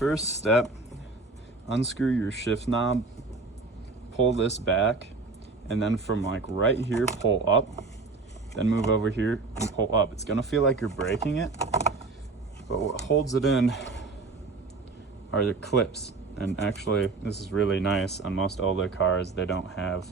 first step, unscrew your shift knob, pull this back, and then from like right here, pull up, then move over here and pull up. It's gonna feel like you're braking it, but what holds it in are the clips. And actually, this is really nice. On most older cars, they don't have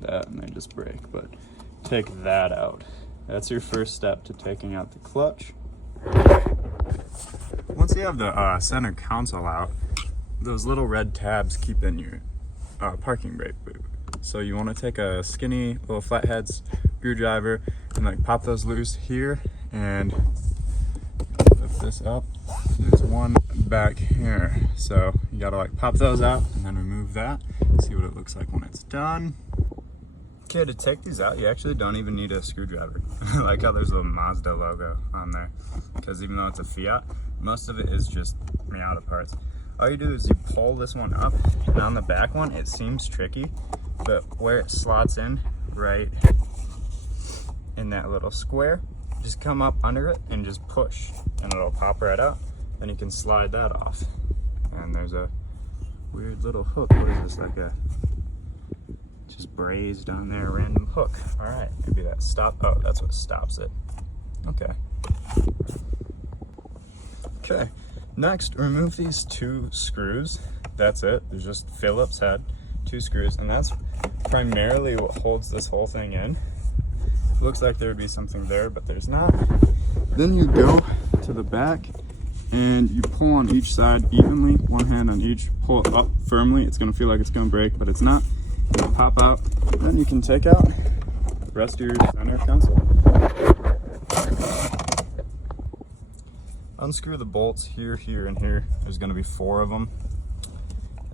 that and they just brake, but take that out. That's your first step to taking out the clutch. Once you have the center console out, those little red tabs keep in your parking brake boot. So you want to take a skinny little flathead screwdriver and like pop those loose here and lift this up. There's one back here, so you gotta like pop those out and then remove that. See what it looks like when it's done. Okay, to take these out, you actually don't even need a screwdriver. I like how there's a Mazda logo on there, because even though it's a Fiat, most of it is just Miata parts. All you do is you pull this one up, and on the back one, it seems tricky, but where it slots in, right in that little square, just come up under it and just push, and it'll pop right out. Then you can slide that off. And there's a weird little hook. What is this, like a just brazed on there, random hook. All right, maybe that stop. Oh, that's what stops it. Okay. Okay, next remove these two screws. That's it. There's just Phillips head, two screws, and that's primarily what holds this whole thing in. It looks like there would be something there, but there's not. Then you go to the back and you pull on each side evenly, one hand on each, pull it up firmly. It's gonna feel like it's gonna break, but it's not. It'll pop out. Then you can take out the rest of your center console. Unscrew the bolts here, here, and here. There's gonna be 4 of them.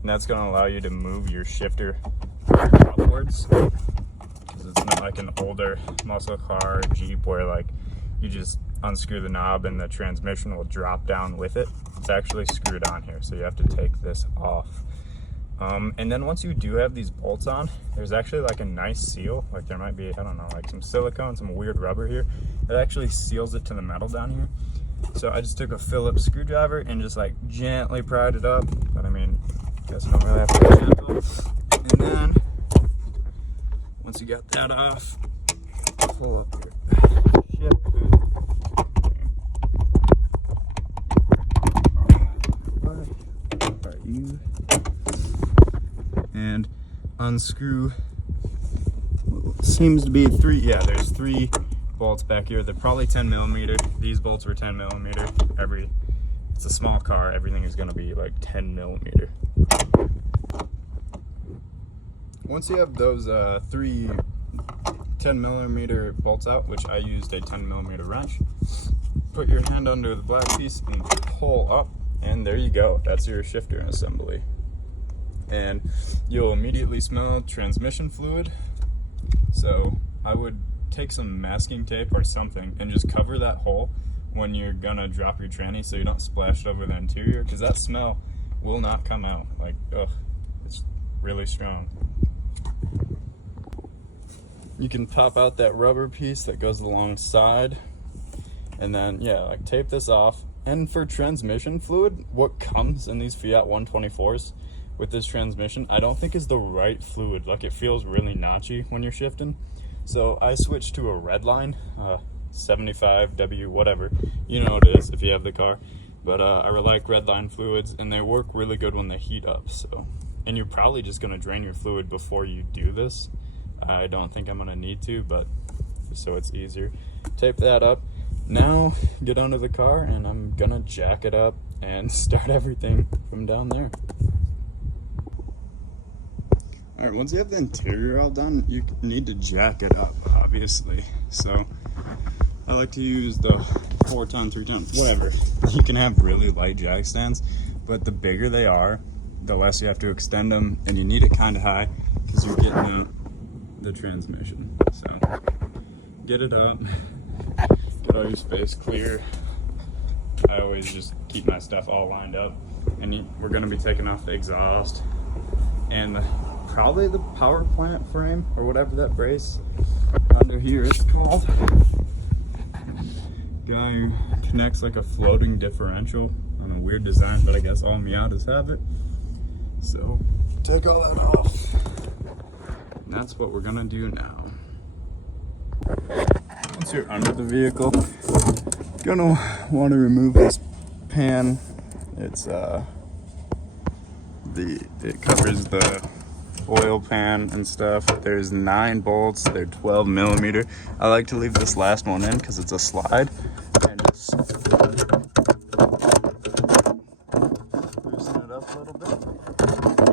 And that's gonna allow you to move your shifter upwards. Because it's not like an older muscle car or Jeep where like you just unscrew the knob and the transmission will drop down with it. It's actually screwed on here, so you have to take this off. And then once you do have these bolts on, there's actually like a nice seal. Like there might be, I don't know, like some silicone, some weird rubber here that actually seals it to the metal down here. So I just took a Phillips screwdriver and just like gently pried it up. But I mean, I guess I don't really have to be gentle. And then once you got that off, pull up your shift boot. And unscrew what seems to be 3, yeah, there's 3 bolts back here. They're probably 10mm. These bolts were 10mm. It's a small car, everything is going to be like 10mm. Once you have those 3 10mm bolts out, which I used a 10mm wrench, put your hand under the black piece and pull up, and there you go. That's your shifter assembly. And you'll immediately smell transmission fluid. So I would take some masking tape or something and just cover that hole when you're gonna drop your tranny so you don't splash it over the interior, because that smell will not come out. Like, ugh, it's really strong. You can pop out that rubber piece that goes alongside, and then yeah, like tape this off. And for transmission fluid, what comes in these Fiat 124s with this transmission, I don't think is the right fluid. Like it feels really notchy when you're shifting. So I switched to a Redline, 75W, whatever. You know what it is if you have the car. But I like Redline fluids, and they work really good when they heat up. So, and you're probably just gonna drain your fluid before you do this. I don't think I'm gonna need to, but so it's easier. Tape that up. Now get under the car, and I'm gonna jack it up and start everything from down there. All right, once you have the interior all done, you need to jack it up, obviously. So I like to use the 4-ton, 3-ton, whatever. You can have really light jack stands, but the bigger they are, the less you have to extend them, and you need it kind of high because you're getting out the transmission. So get it up, get all your space clear. I always just keep my stuff all lined up, and we're gonna be taking off the exhaust and probably the power plant frame or whatever that brace under here is called. Guy who connects like a floating differential on a weird design, but I guess all Miatas have it. So take all that off. And that's what we're gonna do now. Once you're under the vehicle, you're gonna want to remove this pan. It's it covers the oil pan and stuff. There's 9 bolts. They're 12 millimeter. I like to leave this last one in because it's a slide, and just loosen it up a little bit.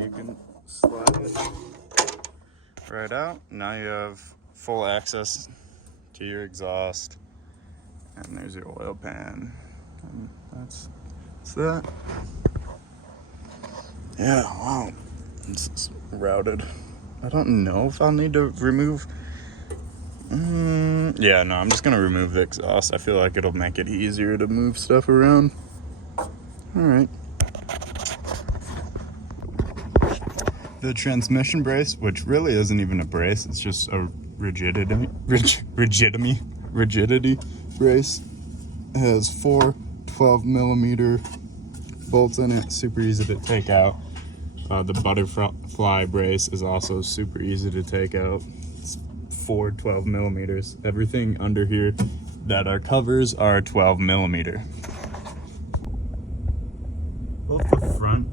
You can slide it right out. Now you have full access to your exhaust, and there's your oil pan, and that's that. Yeah, wow, this is routed. I don't know if I'll need to remove. Yeah, no, I'm just gonna remove the exhaust. I feel like it'll make it easier to move stuff around. All right. The transmission brace, which really isn't even a brace, it's just a rigidity brace, has 4 12 millimeter bolts in it, super easy to take out. The butterfly brace is also super easy to take out. It's 4 12 millimeters. Everything under here that are covers are 12 millimeter. Both the front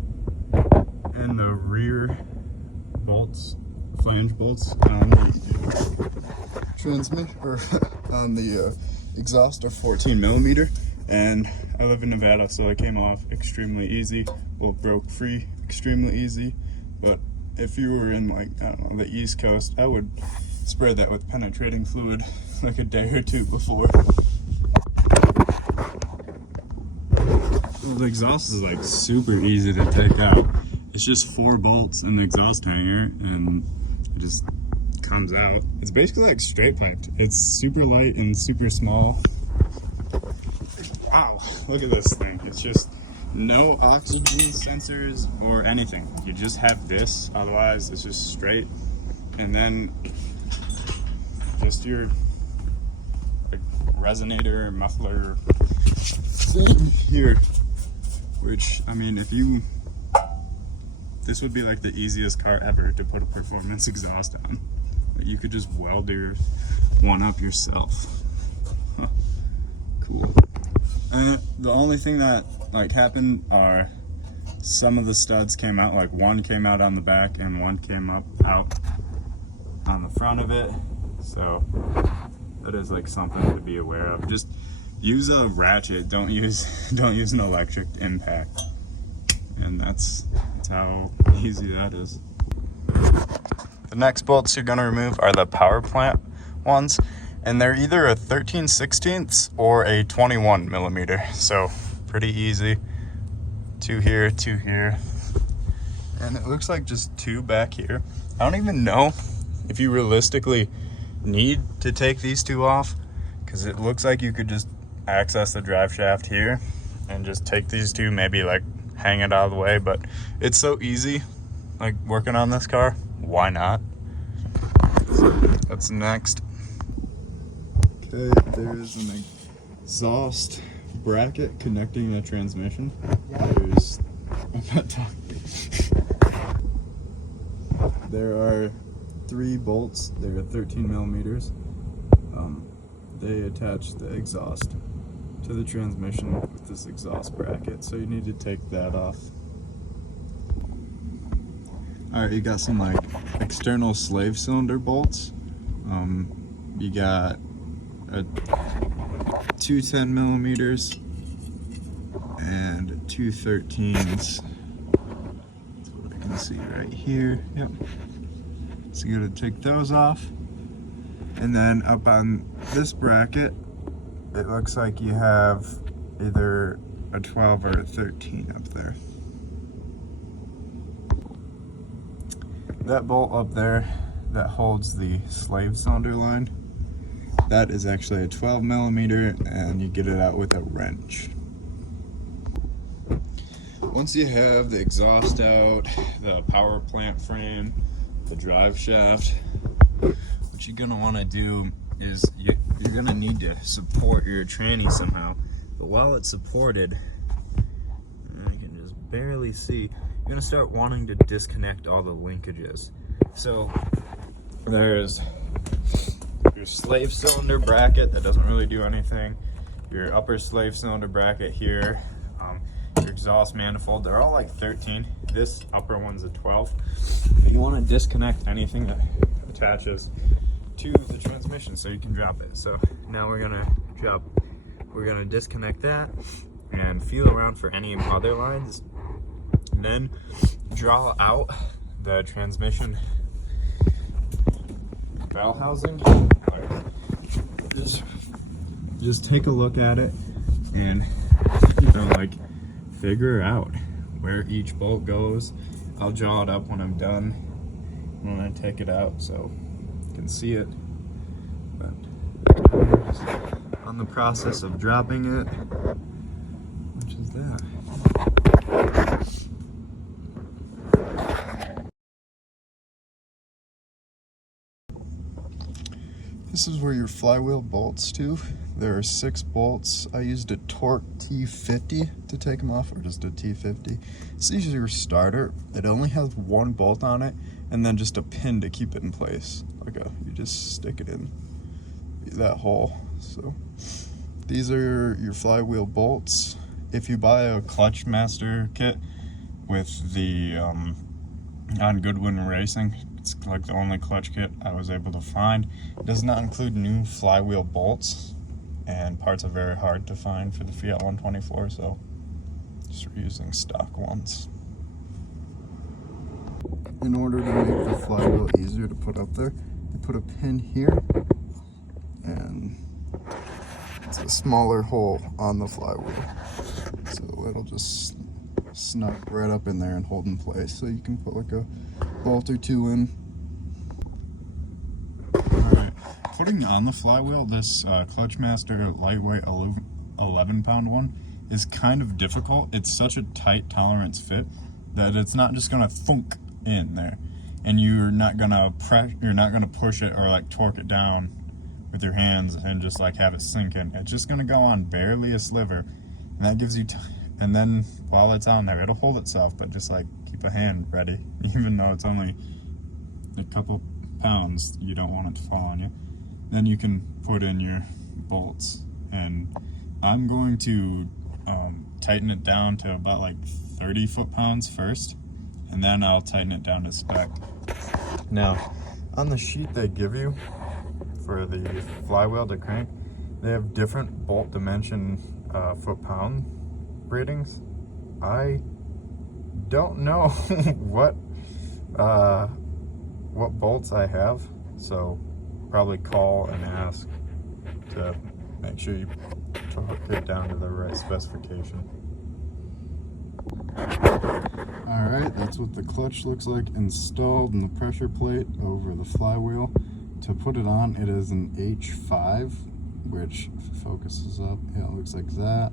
and the rear bolts, flange bolts on the transmission or on the exhaust are 14 millimeter. And I live in Nevada, so it came off extremely easy. Well, broke free extremely easy. But if you were in, like, I don't know, the East Coast, I would spray that with penetrating fluid like a day or two before. Well, the exhaust is like super easy to take out. It's just 4 bolts in the exhaust hanger, and it just comes out. It's basically like straight piped. It's super light and super small. Wow, look at this thing. It's just no oxygen sensors or anything. You just have this, otherwise it's just straight. And then just your like resonator or muffler thing here, which, I mean, if you, this would be like the easiest car ever to put a performance exhaust on. You could just weld your one up yourself. Cool. The only thing that like happened are some of the studs came out, like one came out on the back and one came out on the front of it. So that is like something to be aware of. Just use a ratchet. Don't use an electric impact. And that's how easy that is. The next bolts you're gonna remove are the power plant ones. And they're either a 13/16 or a 21 millimeter. So pretty easy. 2 here, 2 here. And it looks like just 2 back here. I don't even know if you realistically need to take these 2 off, because it looks like you could just access the drive shaft here and just take these 2, maybe like hang it out of the way. But it's so easy, like working on this car, why not? So that's next. Okay, there's an exhaust bracket connecting the transmission. There's, I'm not talking. There are 3 bolts. They're 13 millimeters. They attach the exhaust to the transmission with this exhaust bracket, so you need to take that off. Alright, you got some like external slave cylinder bolts. You got 2 10 millimeters and 2 13s. That's what I can see right here. Yep. So you gotta take those off. And then up on this bracket, it looks like you have either a 12 or a 13 up there. That bolt up there that holds the slave cylinder line, that is actually a 12 millimeter, and you get it out with a wrench. Once you have the exhaust out, the power plant frame, the drive shaft, what you're gonna wanna do is you're gonna need to support your tranny somehow. But while it's supported, barely see, you're gonna start wanting to disconnect all the linkages. So there's your slave cylinder bracket that doesn't really do anything, your upper slave cylinder bracket here, your exhaust manifold, they're all like 13. This upper one's a 12. But you want to disconnect anything that attaches to the transmission so you can drop it. So now we're gonna disconnect that and feel around for any other lines, and then draw out the transmission bell housing. Just take a look at it and, you know, like, figure out where each bolt goes. I'll draw it up when I'm done, when I take it out, so you can see it. But on the process of dropping it, which is that. This is where your flywheel bolts to. There are 6 bolts. I used a Torque T50 to take them off, or just a T50. It's usually your starter. It only has 1 bolt on it, and then just a pin to keep it in place. You just stick it in that hole. So these are your flywheel bolts. If you buy a Clutch Master kit with the on Goodwin Racing, it's like the only clutch kit I was able to find. It does not include new flywheel bolts, and parts are very hard to find for the Fiat 124, so just reusing stock ones. In order to make the flywheel easier to put up there, you put a pin here, and it's a smaller hole on the flywheel, so it'll just snug right up in there and hold in place. So you can put like a bolt or 2 in. Alright, putting on the flywheel, this Clutch Master lightweight 11-pound one is kind of difficult. It's such a tight tolerance fit that it's not just gonna thunk in there, and you're not gonna push it or like torque it down with your hands and just like have it sink in. It's just gonna go on barely a sliver, and that gives you and then while it's on there, it'll hold itself, but just like keep a hand ready. Even though it's only a couple pounds, you don't want it to fall on you. Then you can put in your bolts, and I'm going to tighten it down to about like 30 foot-pounds first, and then I'll tighten it down to spec. Now, on the sheet they give you for the flywheel to crank, they have different bolt dimension foot-pound ratings. I don't know what bolts I have, so probably call and ask to make sure you hook it down to the right specification. Alright, that's what the clutch looks like installed in the pressure plate over the flywheel. To put it on, it is an H5, which if it focuses up, yeah, it looks like that.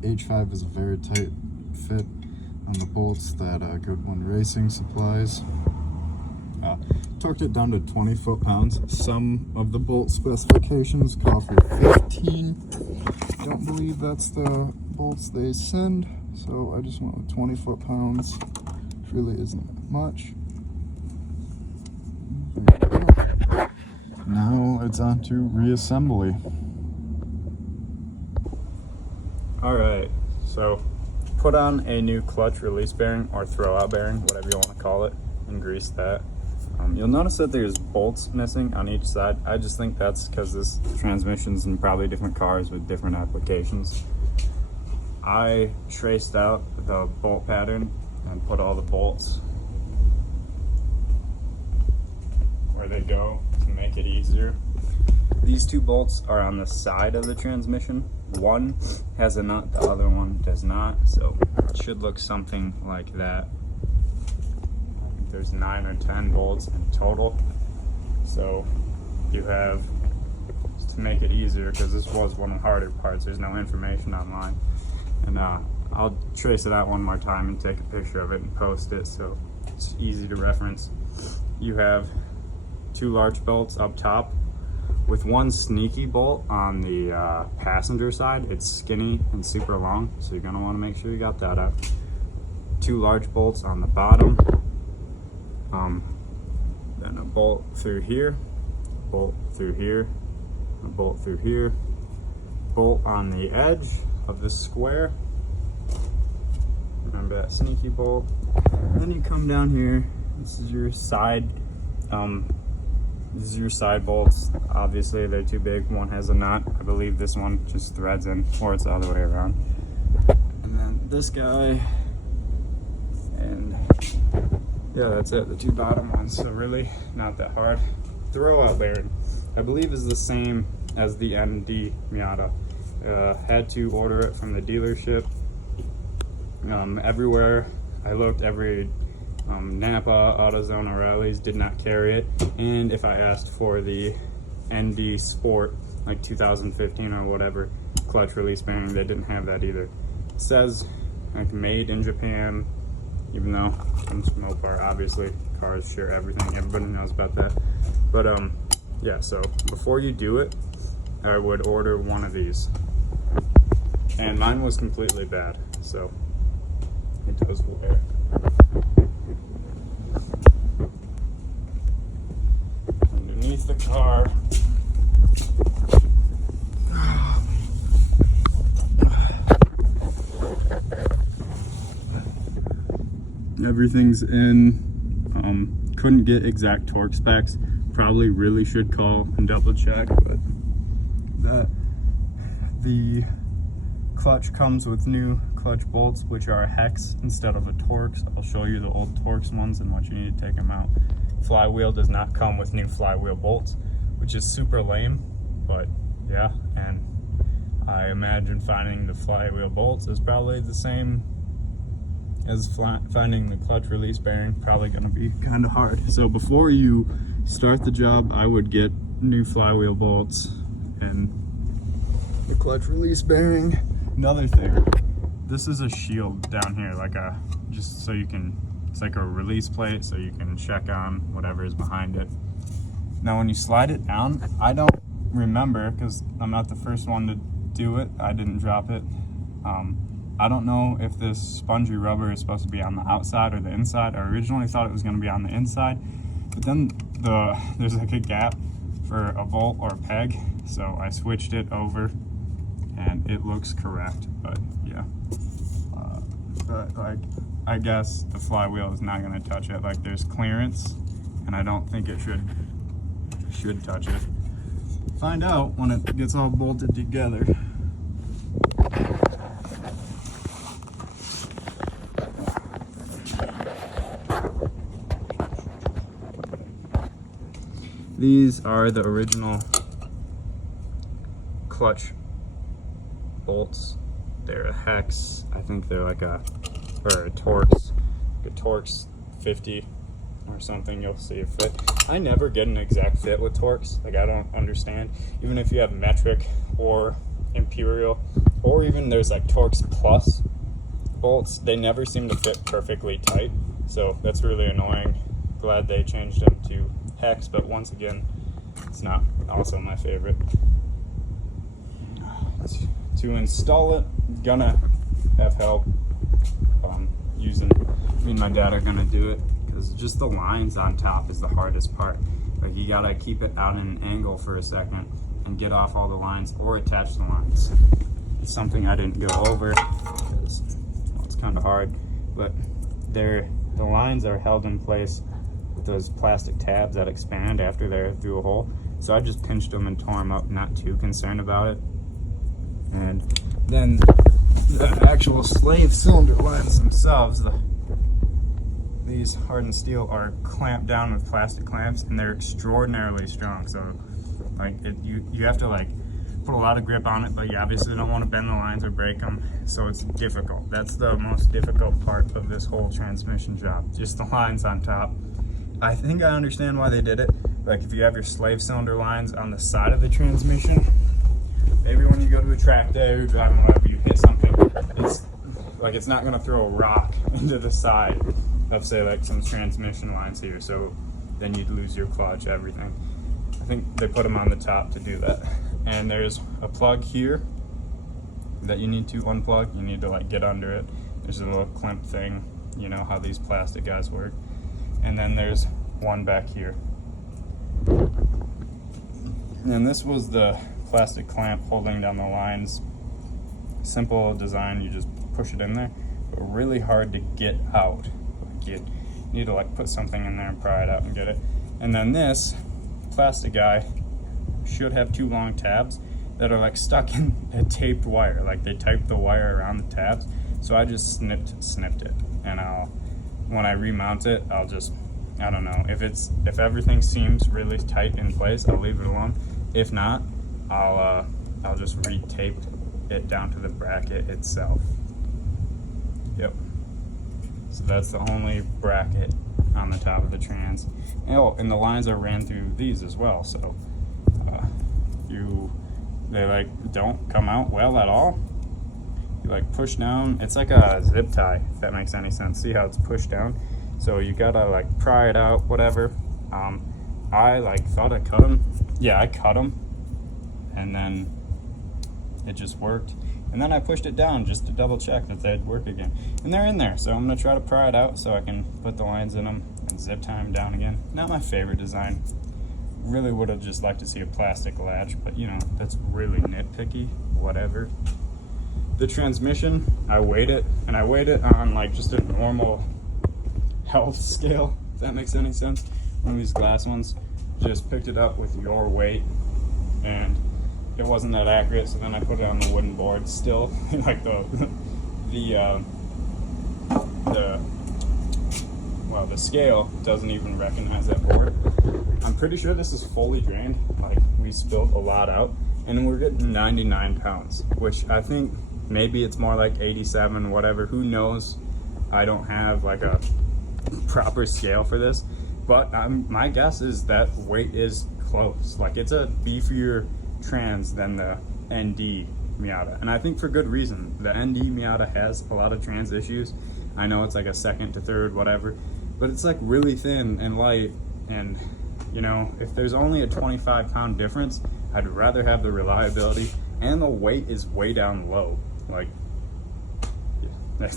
H5 is a very tight fit on the bolts that Goodwin Racing supplies. Torqued it down to 20 foot-pounds. Some of the bolt specifications call for 15. Don't believe that's the bolts they send, so I just went with 20 foot-pounds, which really isn't that much. Now it's on to reassembly. Alright, so put on a new clutch release bearing or throwout bearing, whatever you want to call it, and grease that. You'll notice that there's bolts missing on each side. I just think that's because this transmission's in probably different cars with different applications. I traced out the bolt pattern and put all the bolts where they go to make it easier. These 2 bolts are on the side of the transmission. One has a nut, the other one does not, so it should look something like that. There's 9 or 10 bolts in total, so you have, just to make it easier, because this was one of the harder parts, there's no information online, and I'll trace it out one more time and take a picture of it and post it so it's easy to reference. You have 2 large bolts up top with 1 sneaky bolt on the passenger side. It's skinny and super long, so you're going to want to make sure you got that out. 2 large bolts on the bottom, then a bolt through here, bolt through here, a bolt through here, bolt on the edge of this square. Remember that sneaky bolt. And then you come down here. This is your side. This is your side bolts. Obviously, they're too big. One has a nut. I believe this one just threads in, or it's the other way around. And then this guy, and yeah, that's it. The 2 bottom ones. So really, not that hard. Throwout bearing, I believe, is the same as the MD Miata. Had to order it from the dealership. Everywhere I looked, every Napa, AutoZone, O'Reilly's did not carry it. And if I asked for the ND Sport, like 2015 or whatever, clutch release bearing, they didn't have that either. It says like made in Japan, even though it comes from Mopar. Obviously, cars share everything. Everybody knows about that. But yeah. So before you do it, I would order one of these. And mine was completely bad, so it does wear. Underneath the car. Everything's in. Couldn't get exact torque specs. Probably really should call and double check, but the clutch comes with new clutch bolts, which are a hex instead of a Torx. I'll show you the old Torx ones and what you need to take them out. Flywheel does not come with new flywheel bolts, which is super lame, but yeah. And I imagine finding the flywheel bolts is probably the same as finding the clutch release bearing. Probably going to be kind of hard. So before you start the job, I would get new flywheel bolts and the clutch release bearing. Another thing, this is a shield down here, like just so you can, it's like a release plate so you can check on whatever is behind it. Now when you slide it down, I don't remember, because I'm not the first one to do it, I didn't drop it. I don't know if this spongy rubber is supposed to be on the outside or the inside. I originally thought it was going to be on the inside, but then there's like a gap for a bolt or a peg, so I switched it over and it looks correct. But yeah, but like, I guess the flywheel is not going to touch it. Like, there's clearance, and I don't think it should touch it. Find out when it gets all bolted together. These are the original clutch bolts. They're a hex. I think they're like a Torx 50 or something. You'll see a fit. I never get an exact fit with Torx. Like, I don't understand. Even if you have metric or imperial, or even there's like Torx Plus bolts, they never seem to fit perfectly tight. So that's really annoying. Glad they changed them to hex, but once again, it's not also my favorite. To install it, gonna have help. Me and my dad are gonna do it, because just the lines on top is the hardest part. Like, you gotta keep it out in an angle for a second and get off all the lines, or attach the lines. It's something I didn't go over because, well, it's kind of hard, but the lines are held in place with those plastic tabs that expand after they're through a hole. So I just pinched them and tore them up, not too concerned about it. And then the actual slave cylinder lines themselves, these hardened steel are clamped down with plastic clamps, and they're extraordinarily strong. So like, you have to like put a lot of grip on it, but you obviously don't want to bend the lines or break them. So it's difficult. That's the most difficult part of this whole transmission job, just the lines on top. I think I understand why they did it. Like, if you have your slave cylinder lines on the side of the transmission, maybe when you go to a track day or driving whatever, you hit something, it's not gonna throw a rock into the side of, say, like some transmission lines here, so then you'd lose your clutch, everything. I think they put them on the top to do that. And there's a plug here that you need to unplug. You need to like get under it. There's a little clamp thing you know how these plastic guys work. And then there's one back here. And this was the plastic clamp holding down the lines. Simple design, you just push it in there, but really hard to get out. Like you need to like put something in there and pry it out and get it. And then this plastic guy should have 2 long tabs that are like stuck in a taped wire. Like they taped the wire around the tabs. So I just snipped it. And when I remount it, I'll just, I don't know, if everything seems really tight in place, I'll leave it alone. If not, I'll just re-tape it down to the bracket itself. Yep. So that's the only bracket on the top of the trans. And the lines are ran through these as well. So they like don't come out well at all. You like push down. It's like a zip tie, if that makes any sense. See how it's pushed down? So you gotta like pry it out, whatever. I like thought I cut them. Yeah, I cut them, and then it just worked. And then I pushed it down just to double check that they'd work again. And they're in there, so I'm gonna try to pry it out so I can put the lines in them and zip tie them down again. Not my favorite design. Really would have just liked to see a plastic latch, but you know, that's really nitpicky, whatever. The transmission, I weighed it, and I weighed it on like just a normal health scale, if that makes any sense. One of these glass ones. Just picked it up with your weight, and it wasn't that accurate, so then I put it on the wooden board still. Like the scale doesn't even recognize that board. I'm pretty sure this is fully drained. Like we spilled a lot out, and we're getting 99 pounds, which I think maybe it's more like 87, whatever, who knows. I don't have like a proper scale for this, but my guess is that weight is close. Like it's a beefier trans than the ND Miata, and I think for good reason. The ND Miata has a lot of trans issues. I know it's like a second to third, whatever, but it's like really thin and light, and you know, if there's only a 25-pound difference, I'd rather have the reliability, and the weight is way down low. Like, yeah,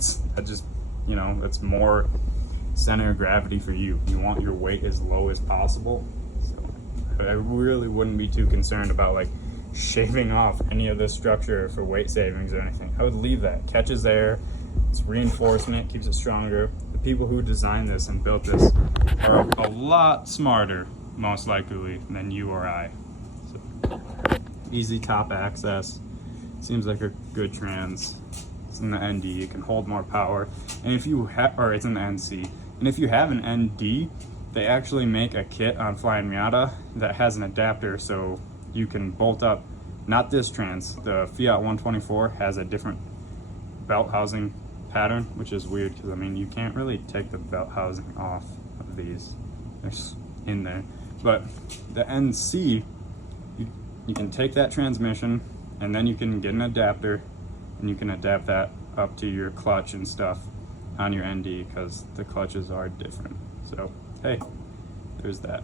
you know, that's more center of gravity for you. You want your weight as low as possible. So I really wouldn't be too concerned about like shaving off any of this structure for weight savings or anything. I would leave that. Catches air, it's reinforcement, keeps it stronger. The people who designed this and built this are a lot smarter, most likely, than you or I. So, easy top access. Seems like a good trans. It's in the ND, it can hold more power. And if you have, or it's in the NC. And if you have an ND, they actually make a kit on Flying Miata that has an adapter so you can bolt up, not this trans, the Fiat 124 has a different belt housing pattern, which is weird because I mean, you can't really take the belt housing off of these. They're just in there. But the NC, you can take that transmission and then you can get an adapter and you can adapt that up to your clutch and stuff on your ND because the clutches are different. So, hey, there's that.